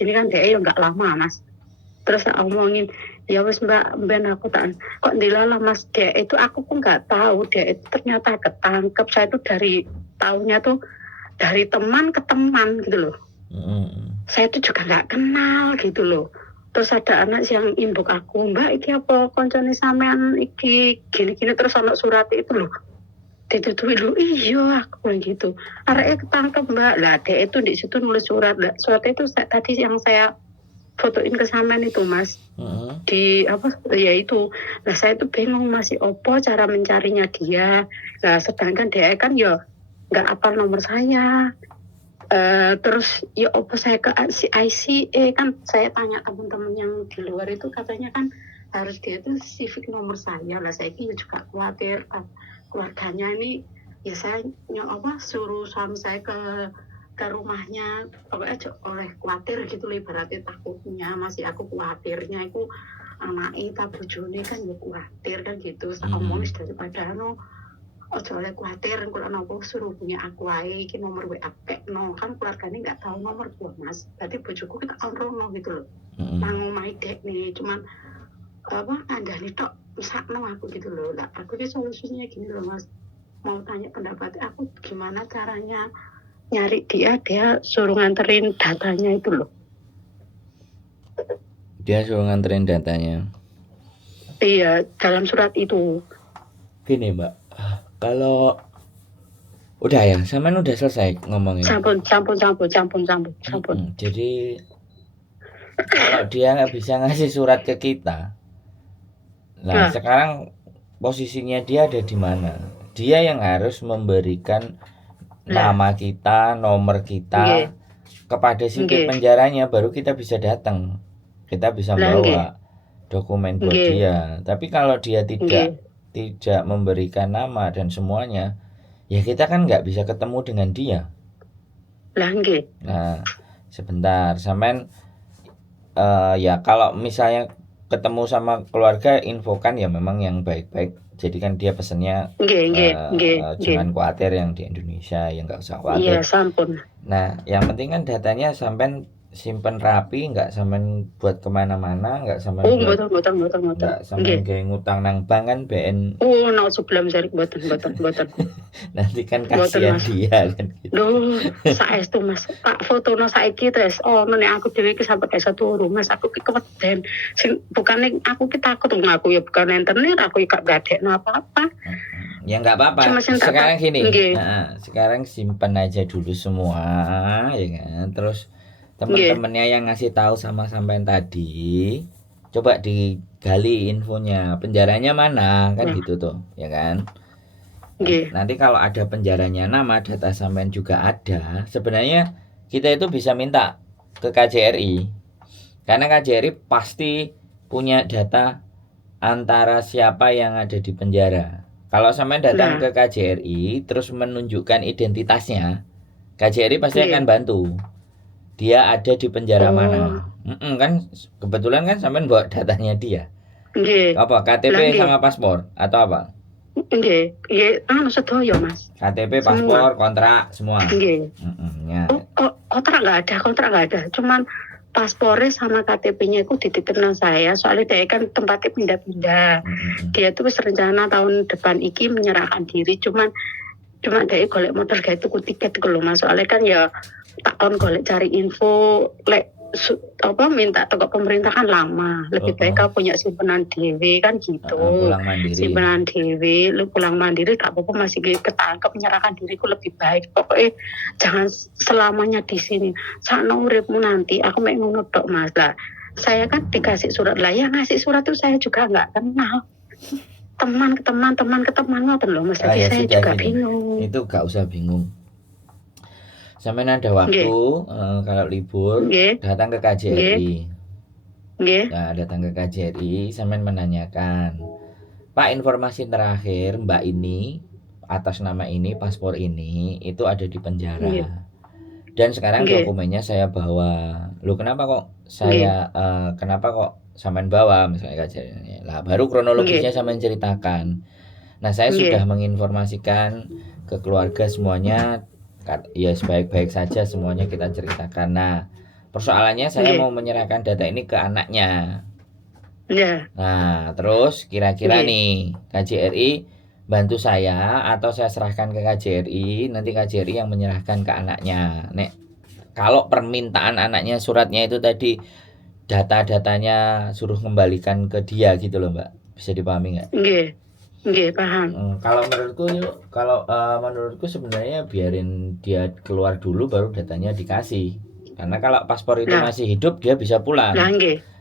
ini kan dia nggak lama Mas. Terus tak omongin, ya wis Mbak, ben aku tak kok dilala Mas, dia itu aku kok nggak tahu dia itu ternyata ketangkep. Saya itu dari tahunya tuh dari teman ke teman gitu loh. Saya itu juga nggak kenal gitu loh. Terus ada anak yang imbuk aku, Mbak iki apa koncone sampean iki gini-gini, terus ono surat itu loh. Ditutupi dulu, iya aku gitu. Areknya ketangkep Mbak, lah dia itu di situ nulis surat. Lah surat itu tadi yang saya fotoin ke sampean itu Mas. Di apa ya itu. Nah saya tuh bingung masih opo cara mencarinya dia. Nah sedangkan dia kan ya nggak apal nomor saya. Terus ya opo saya ke ICA kan saya tanya teman-teman yang di luar itu katanya kan harus dia itu civic nomor saya. Lah saya ini juga khawatir keluarganya ini ya saya suruh suami saya ke rumahnya pokoknya oleh khawatir gitu loh, ibaratnya takutnya masih aku khawatirnya itu anaknya tak bojone kan ya khawatir kan gitu. Saya omongin daripada ojo oleh khawatir kalau aku suruh punya aku aja iki nomor WA no kan keluarganya nggak tahu nomor gua Mas, berarti bojoku kita onrono gitu loh. Mangomai dek nih cuman anda nih tok misakno aku gitu loh. Lah aku ini solusinya gini loh Mas, mau tanya pendapat aku gimana caranya nyari dia suruh nganterin datanya itu loh. Dia suruh nganterin datanya. Iya, dalam surat itu. Gini Mbak, kalau udah ya, sampean udah selesai ngomongin. Sampun. Jadi kalau dia nggak bisa ngasih surat ke kita, nah sekarang posisinya dia ada di mana? Dia yang harus memberikan nama kita, nomor kita kepada si penjaranya, baru kita bisa datang. Kita bisa bawa dokumen buat dia. Tapi kalau dia tidak memberikan nama dan semuanya, ya kita kan nggak bisa ketemu dengan dia. Nah, sebentar, sampean ya kalau misalnya ketemu sama keluarga, infokan ya memang yang baik-baik. Jadi kan dia pesennya jangan khawatir yang di Indonesia, yang nggak usah khawatir. Iya, sampun. Nah, yang penting kan datanya sampean simpen rapi, nggak sampean buat kemana-mana, nggak sampean nggak sampean kayak ngutang nang bank kan BN. No sebelum dari buatan. Nanti kan kasihan dia kan gitu. Duh, saestu Mas, tak fotono saiki tes. Oh, nek aku dhewe iki sampe kayak satu rumah, aku ki keweden. Sing bukane aku ki takut aku ya bukan internet, aku gak gadekno apa-apa. Ya nggak apa-apa. Sekarang gini, sekarang simpan aja dulu semua, ya kan. Terus teman-temannya yang ngasih tahu sama sampean tadi, coba digali infonya, penjaranya mana, kan gitu tuh, ya kan. Nanti kalau ada penjaranya, nama data sampean juga ada, sebenarnya kita itu bisa minta ke KJRI, karena KJRI pasti punya data antara siapa yang ada di penjara. Kalau sampean datang ke KJRI terus menunjukkan identitasnya, KJRI pasti akan bantu. Dia ada di penjara mana? Kan kebetulan kan sampean bawa datanya dia. Apa KTP sama paspor atau apa? Sedoyo Mas. KTP, paspor, kontrak semua. Kontrak nggak ada. Cuman paspornya sama KTP-nya itu dititip nang saya, soalnya dia kan tempatnya pindah-pindah. Dia tuh rencana tahun depan iki menyerahkan diri, cuman dia golek motor gak tuku tiket kalau Mas, soalnya kan ya takon golek cari info minta toko pemerintah kan lama, lebih baik kau punya simpanan dewe kan gitu. Simpanan dewe, lu pulang mandiri gak apa-apa, masih ketangkep menyerahkan diriku lebih baik. Pokoknya jangan selamanya di sini. Sakno uripmu nanti, aku mek ngono tok Mas. Lah, saya kan dikasih surat lah, yang ngasih surat itu saya juga nggak kenal. Teman ke teman ngoten loh Mas. Jadi saya juga bingung. Itu gak usah bingung. Sampai ada waktu kalau libur datang ke KJRI. Nah, datang ke KJRI, sampai menanyakan, Pak, informasi terakhir Mbak ini atas nama ini, paspor ini itu ada di penjara. Dan sekarang dokumennya saya bawa. Loh, kenapa kok saya kenapa kok sampean bawa misalnya KJRI? Lah, baru kronologisnya sampean ceritakan. Nah, saya sudah menginformasikan ke keluarga semuanya. Ya sebaik-baik saja semuanya kita ceritakan. Nah, Persoalannya saya mau menyerahkan data ini ke anaknya. Ya. Nah, terus kira-kira nih KJRI bantu saya atau saya serahkan ke KJRI, nanti KJRI yang menyerahkan ke anaknya. Nek kalau permintaan anaknya suratnya itu tadi data-datanya suruh kembalikan ke dia gitu loh, Mbak. Bisa dipahami nggak? Nggih, paham. Kalau menurutku sebenarnya biarin dia keluar dulu baru datanya dikasih. Karena kalau paspor itu masih hidup dia bisa pulang.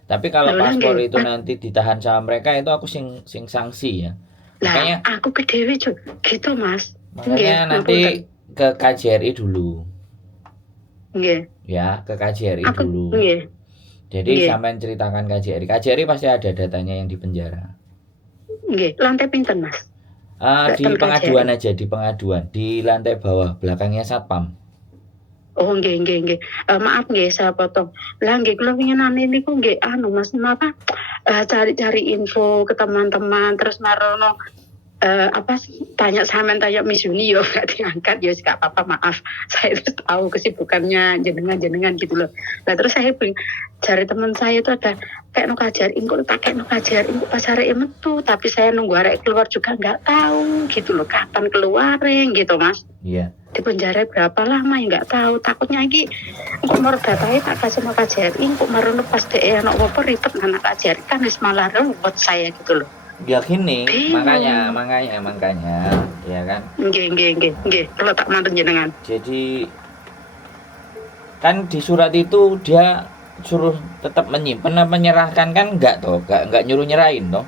Tapi kalau paspor itu nanti ditahan sama mereka itu aku sing sanksi ya. Makanya aku ke Dewi juga gitu Mas. Makanya nanti ke KJRI dulu. Nggih. Ya, ke KJRI dulu. Jadi sampean ceritakan KJRI. KJRI pasti ada datanya yang di penjara. Nggih, lantai pinten Mas? Di pengaduan aja, di pengaduan. Di lantai bawah, belakangnya Satpam. Oh nggih. Maaf nggih saya potong. Lah nggih kula winginane niku nggih Mas napa cari-cari info ke teman-teman terus marono tanya Miss Yuni yo gak diangkat yo gak apa-apa maaf. Saya itu tahu kesibukannya jenengan gitu loh. Nah terus saya cari teman saya itu ada kayak no KJRI kok tak kayak no KJRI pas arek metu tapi saya nunggu arek keluar juga nggak tahu gitu loh kapan keluarin gitu Mas. Iya. Di penjara berapa lama ya nggak tahu, takutnya lagi kok mau datanya tak kasih sama KJRI kok mau pas DE anak apa ribet anak KJRI kan wis malah buat saya gitu loh ya gini. makanya ya kan nggih kalau tak manten jenengan. Jadi kan di surat itu dia suruh tetap menyimpan menyerahkan kan enggak nyuruh nyerahin toh.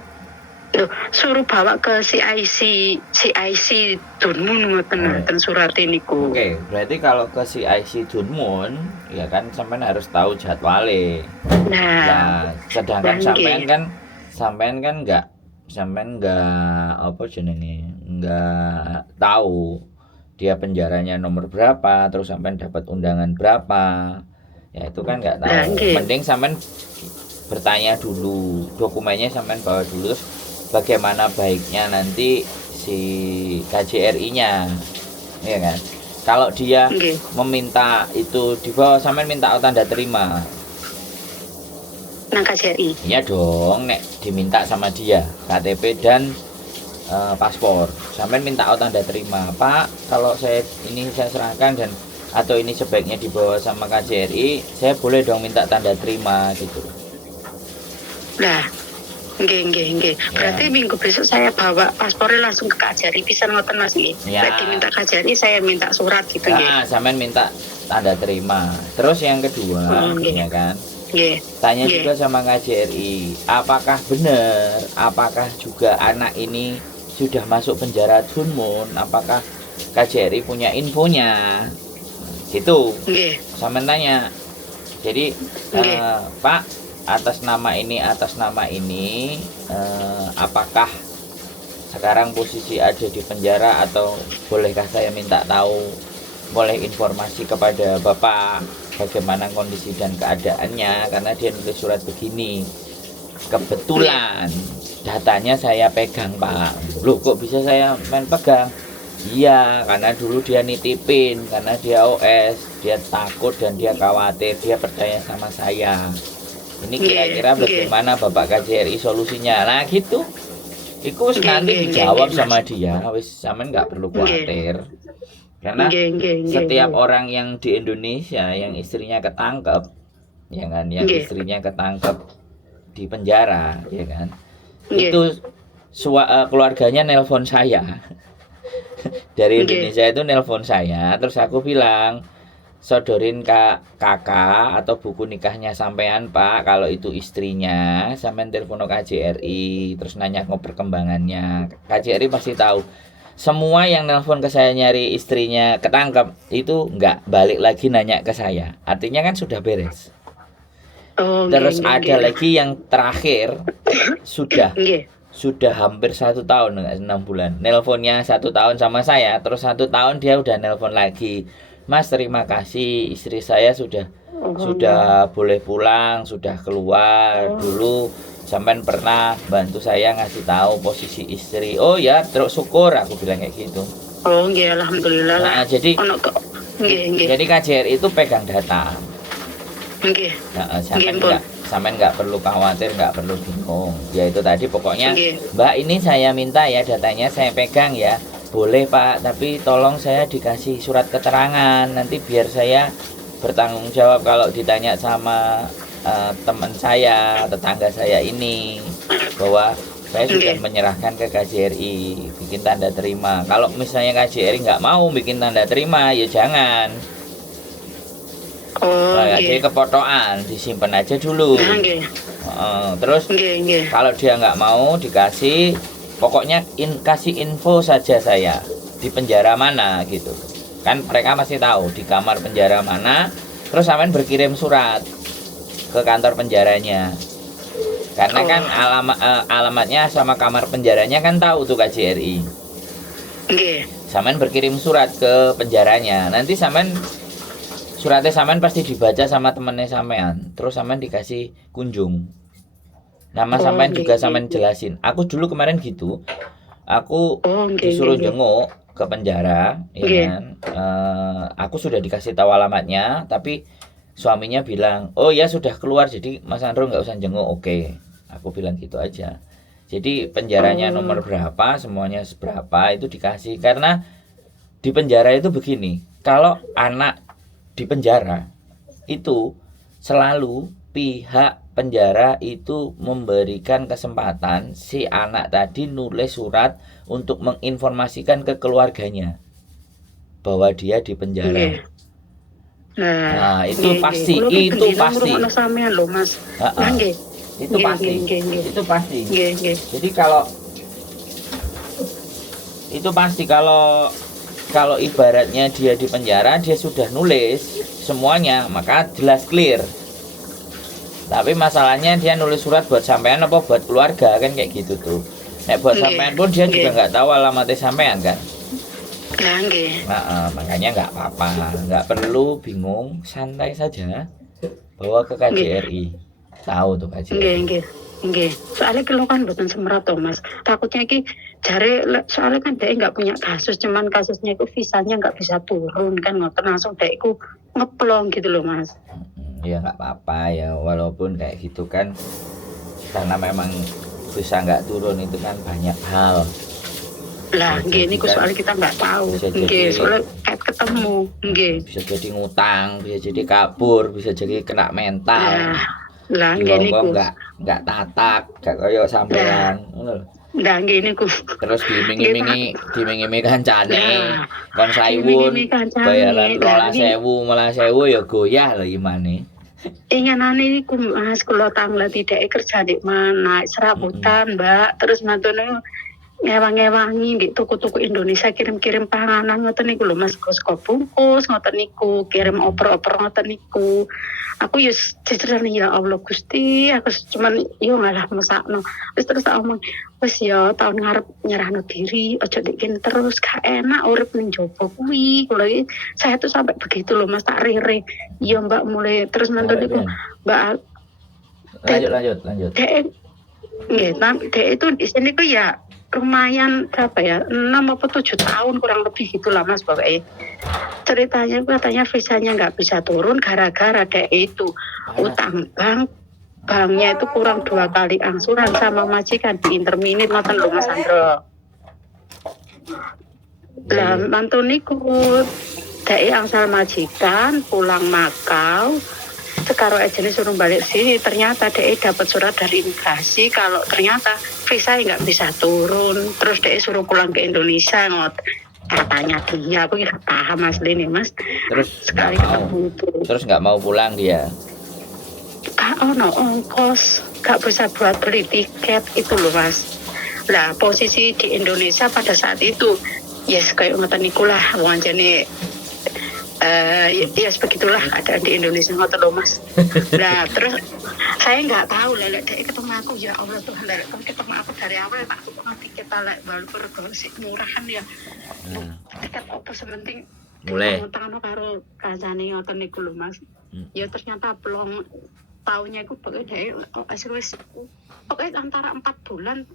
Suruh bawa ke CIC Dunmun ngoten surat niku. Oke, berarti kalau ke CIC Dunmun ya kan sampean harus tahu jadwale. Nah, sedangkan sampean kan enggak apa jenenge enggak tahu dia penjaranya nomor berapa, terus sampean dapat undangan berapa. Ya itu kan enggak tahu. Mending sampean bertanya dulu, dokumennya sampean bawa dulu terus bagaimana baiknya nanti si KJRI-nya, ya kan? Kalau dia meminta itu di bawah sampean minta tanda terima. Nang KJRI. Iya dong, nek diminta sama dia KTP dan paspor. Sampean minta tanda terima, Pak. Kalau saya serahkan dan atau ini sebaiknya dibawa sama KJRI, saya boleh dong minta tanda terima gitu. Nah. Nggih. Berarti minggu besok saya bawa paspornya langsung ke KJRI bisa ngoten Mas nggih. Nek diminta KJRI saya minta surat gitu nggih. Sampean minta tanda terima. Terus yang kedua, ya kan? Tanya juga sama KJRI, apakah benar? Apakah juga anak ini sudah masuk penjara Dunmun? Apakah KJRI punya infonya? Gitu. Sampean tanya. Jadi, Pak, atas nama ini apakah sekarang posisi ada di penjara atau bolehkah saya minta tahu, boleh informasi kepada Bapak bagaimana kondisi dan keadaannya, karena dia nulis surat begini, kebetulan datanya saya pegang Pak. Loh kok bisa saya main pegang? Iya, karena dulu dia nitipin, karena dia OS, dia takut dan dia khawatir, dia percaya sama saya. Ini kira-kira bagaimana Bapak KJRI solusinya? Nah gitu. Itu nanti dijawab sama dia. Wis sampean nggak perlu khawatir. Karena setiap orang yang di Indonesia yang istrinya ketangkep, ya kan, yang istrinya ketangkep di penjara, ya kan, itu keluarganya nelpon saya. Dari Indonesia itu nelpon saya, terus aku bilang, sodorin kakak atau buku nikahnya sampean Pak, kalau itu istrinya sampean telepon KJRI terus nanya perkembangannya. KJRI pasti tahu. Semua yang nelpon ke saya nyari istrinya ketangkep itu nggak balik lagi nanya ke saya, artinya kan sudah beres. Terus ada lagi yang terakhir sudah hampir 1 tahun, 6 bulan nelponnya 1 tahun sama saya, terus 1 tahun dia udah nelpon lagi, Mas terima kasih istri saya sudah boleh pulang, sudah keluar. Dulu sampean pernah bantu saya ngasih tahu posisi istri. Oh ya, terus syukur aku bilang kayak gitu. Oh nggih alhamdulillah. Nah, jadi KJRI itu pegang data. Nggih. Nah, sampean nggak perlu khawatir, nggak perlu bingung. Ya itu tadi pokoknya, Mbak ini saya minta ya datanya saya pegang ya. Boleh Pak, tapi tolong saya dikasih surat keterangan. Nanti biar saya bertanggung jawab kalau ditanya sama teman saya, tetangga saya ini, bahwa saya sudah menyerahkan ke KJRI, bikin tanda terima. Kalau misalnya KJRI nggak mau bikin tanda terima, ya jangan. Jadi kepotokan disimpan aja dulu. Terus kalau dia nggak mau dikasih, pokoknya kasih info saja saya di penjara mana gitu. Kan mereka masih tahu di kamar penjara mana. Terus sampean berkirim surat ke kantor penjaranya. Karena kan alamatnya sama kamar penjaranya kan tahu tuh KJRI. Sampean berkirim surat ke penjaranya. Nanti suratnya sampean pasti dibaca sama temennya sampean. Terus sampean dikasih kunjung. Nama sampean juga sampean jelasin. Aku dulu kemarin gitu. Aku disuruh jenguk ke penjara, ya kan. Aku sudah dikasih tahu alamatnya, tapi suaminya bilang, oh ya sudah keluar, jadi Mas Andro nggak usah jenguk. Oke, aku bilang gitu aja. Jadi penjaranya nomor berapa, semuanya seberapa itu dikasih. Karena di penjara itu begini, kalau anak di penjara itu selalu pihak penjara itu memberikan kesempatan si anak tadi nulis surat untuk menginformasikan ke keluarganya bahwa dia di penjara. Nah, itu pasti. Itu pasti. Itu pasti. Jadi kalau itu pasti kalau ibaratnya dia di penjara, dia sudah nulis semuanya, maka jelas clear. Tapi masalahnya dia nulis surat buat sampean apa buat keluarga, kan kayak gitu tuh. Buat sampean pun dia juga nggak tahu alamatnya sampean kan. Makanya nggak apa-apa, nggak perlu bingung, santai saja. Bawa ke KJRI. Tahu tuh KJRI. Soalnya kalau kan bukan semerat toh Mas. Takutnya ki jare soalnya kan dia nggak punya kasus, cuman kasusnya itu visanya nggak bisa turun kan, ngoten langsung dia itu ngeplong gitu loh Mas. Ya nggak apa-apa ya, walaupun kayak gitu kan, karena memang bisa nggak turun itu kan banyak hal. Lah, gini kan, soalnya kita nggak tahu. Soalnya kayak ketemu. Bisa jadi ngutang, bisa jadi kabur, bisa jadi kena mental. Lah gini ku nggak tatak, nggak koyo sampean. Nah gini ku. Terus diiming-imingi kancane. Kon 1.000 bayaran 12.000 ya goyah lho gimana. Inganane iku Mas kula tanglet tidak kerja di mana, serabutan Mbak. Terus mantune ngewang-ngewangi di toko-toko Indonesia kirim-kirim panganan ngoten niku lho Mas, saka bungkus ngoten niku, kirim oper-oper ngoten niku. Aku yo dicerani ya Allah Gusti, aku cuman yo ngalah mesakno. Terus tak omong, wis ya tahun ngarep nyerahno diri, aja dikin terus gak enak urip ning jopo kuwi. Kula saya tuh sampai begitu loh Mas, tak rere. Iya Mbak mulai terus mantu niku Mbak lanjut. Dek itu di sini tuh ya lumayan berapa ya 6 atau 7 tahun kurang lebih gitulah Mas pokoknya. Ceritanya katanya visanya nggak bisa turun gara-gara kayak itu utang banknya itu kurang 2 kali angsuran sama majikan di interminit ngoten lho Mas Andro. Lah mantu niku dek angsal majikan pulang Makau sekarang aja nih suruh balik sini, ternyata dia dapat surat dari imigrasi kalau ternyata visa nggak bisa turun, terus dia suruh pulang ke Indonesia katanya dia, aku nggak paham asli nih Mas. Terus nggak mau pulang dia? No ongkos, nggak bisa buat beli tiket itu loh Mas. Lah posisi di Indonesia pada saat itu, yes kayak ngoten niku lah, wancane. Ya sebegitulah keadaan di Indonesia ngoten lho Mas. Nah terus saya nggak tahu lah dia ketemu aku ya Allah Tuhan, lah ketemu aku dari awal tak tukang tiket lah baru sih murah kan ya. Tiket apa sementing mulai utang karo kancane ngoten niku lho Mas. Ya ternyata belum tahunnya iku pokoknya wis pokoknya antara 4 bulan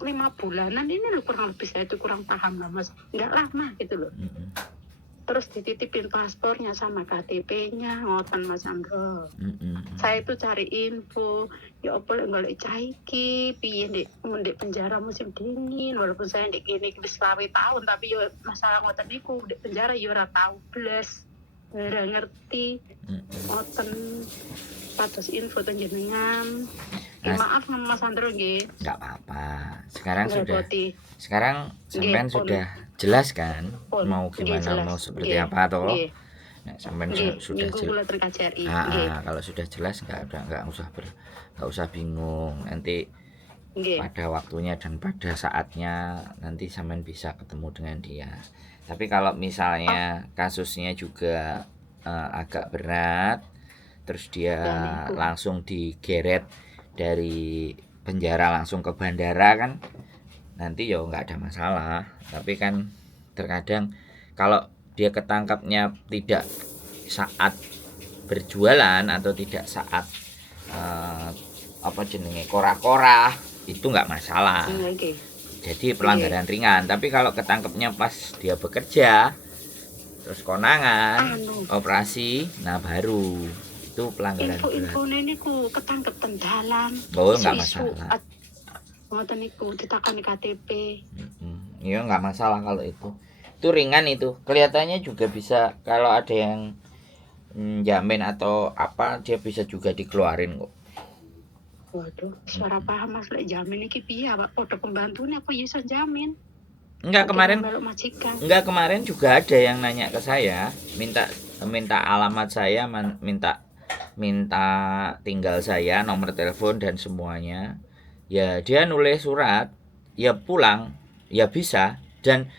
5 bulanan ini loh kurang lebih, saya itu kurang paham lah Mas. Nggak lama gitu loh. terus dititipin paspornya sama KTP-nya ngoten Mas Andro. Saya itu cari info ya apa golek caiki piye ndek penjara musim dingin, walaupun saya ndek kene wis 20 tahun tapi yo masalah ngoten niku ndek penjara yo ora tau blas. Ora ngerti. Ngoten pados info jenengan. Maaf Mas Andro nggih. Enggak apa-apa. Sekarang sampean sudah jelas kan mau gimana, mau seperti apa toh? Nah, sampean sudah jelas. Kalau sudah jelas enggak usah bingung. Nanti pada waktunya dan pada saatnya nanti sampean bisa ketemu dengan dia. Tapi kalau misalnya kasusnya juga agak berat, terus dia langsung digeret dari penjara langsung ke bandara kan, nanti ya nggak ada masalah. Tapi kan terkadang kalau dia ketangkapnya tidak saat berjualan atau tidak saat kora-kora, itu nggak masalah. Jadi pelanggaran ringan. Tapi kalau ketangkapnya pas dia bekerja terus konangan operasi, nah baru itu pelanggaran berat. Info niku ketangkep tendalan. Oh, enggak masalah. Ngoten niku ditakoni KTP. Iya, enggak masalah kalau itu. Itu ringan itu. Kelihatannya juga bisa kalau ada yang jamin atau apa, dia bisa juga dikeluarin kok. Waduh, suara paham Mas lek jamin iki piye, Pak? Padha pembantune apa iso jamin? Enggak, kemarin juga ada yang nanya ke saya, minta alamat saya, minta tinggal saya, nomor telepon dan semuanya. Ya dia nulis surat, ya pulang, ya bisa. Dan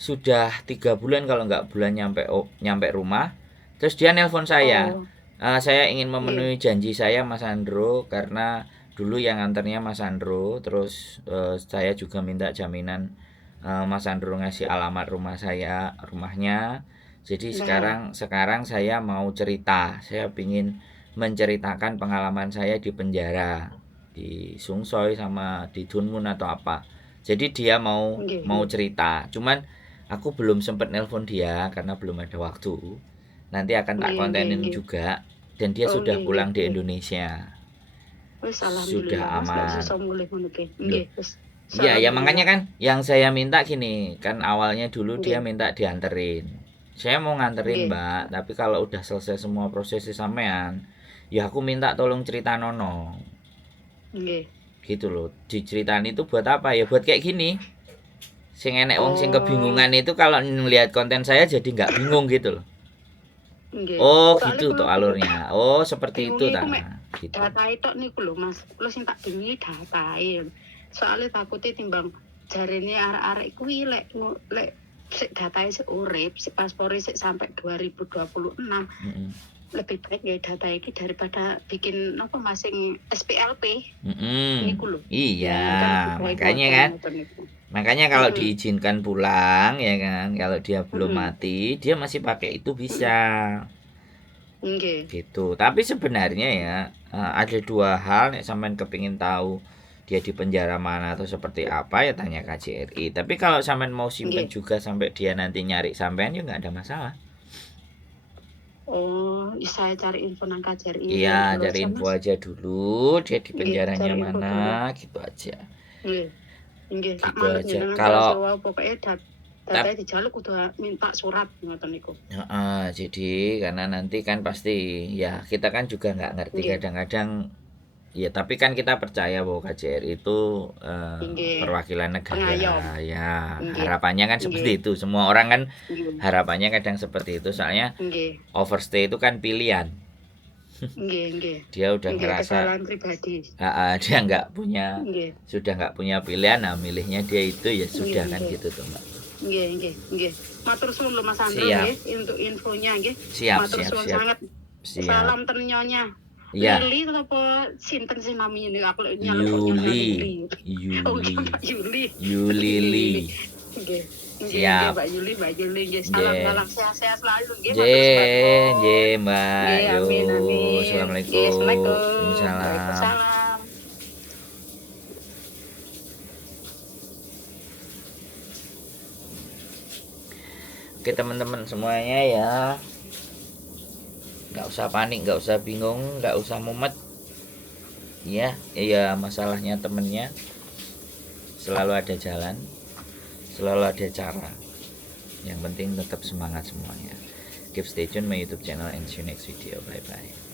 sudah 3 bulan kalau nggak bulan nyampe rumah. Terus dia nelpon saya. Saya ingin memenuhi janji saya Mas Andro, karena dulu yang nganternya Mas Andro. Terus saya juga minta jaminan Mas Andro ngasih alamat rumahnya. Jadi sekarang saya mau cerita. Saya ingin menceritakan pengalaman saya di penjara di Sungsoi sama di Dunmun atau apa. Jadi dia mau cerita. Cuman aku belum sempat nelpon dia karena belum ada waktu. Nanti akan tak kontenin juga. Dan dia sudah pulang di Indonesia. Sudah aman. Iya, ya makanya kan yang saya minta gini, kan awalnya dulu dia minta dianterin. Saya mau nganterin Mbak, tapi kalau udah selesai semua prosesi sampean, ya aku minta tolong cerita Nono. Gitu loh. Diceritain itu buat apa? Ya buat kayak gini. Sing enek wong sing kebingungan itu kalau ngelihat konten saya jadi nggak bingung gitu loh. Oh, gitu tuh alurnya. Oh, seperti itu ta. Gitu. Data itu niku lho Mas. Kulo sing tak bingi datae. Soalnya takutnya timbang jarene arek-arek kuwi lek sik datae sik urip, sik paspore sik sampai 2026. Lebih baik ya data iki daripada bikin apa masing SPLP. Niku lho. Iya, makanya kan. Makanya kalau diizinkan pulang ya kan, kalau dia belum mati, dia masih pakai itu bisa. Gitu. Tapi sebenarnya ya ada 2 hal nek sampean kepingin tahu dia di penjara mana atau seperti apa, ya tanya KJRI. Tapi kalau sampean mau simpen juga sampai dia nanti nyari sampean, ya nggak ada masalah. Oh, saya cari info nang KJRI. Iya, cari info aja dulu dia di penjaranya mana, gitu aja. Nggih, gitu aja. Kalau pokoknya data dijaluk udah minta surat ngoten niku. Jadi karena nanti kan pasti ya kita kan juga nggak ngerti kadang-kadang. Ya tapi kan kita percaya bahwa KJRI itu perwakilan negara ya. Harapannya kan seperti itu. Semua orang kan harapannya kadang seperti itu. Soalnya overstay itu kan pilihan. Dia udah ngerasa dia nggak punya sudah nggak punya pilihan, nah milihnya dia itu ya sudah kan gitu tuh Mbak. Nggih. Matur suwun lho Mas Andro nggih untuk infonya nggih. Matur suwun sangat. Salam ternyonya. Yuli apa sinten sih namanya nih aku Yuli. Nggih. Siap. Mbak Yuli nggih. Salam sehat-sehat selalu nggih. Nggih, Mbak. Amin. Assalamualaikum. Waalaikumsalam. Oke teman-teman semuanya ya, nggak usah panik, nggak usah bingung, nggak usah mumet ya. Ya masalahnya temennya selalu ada jalan, selalu ada cara. Yang penting tetap semangat semuanya. Keep stay tune my YouTube channel and see you next video. Bye bye.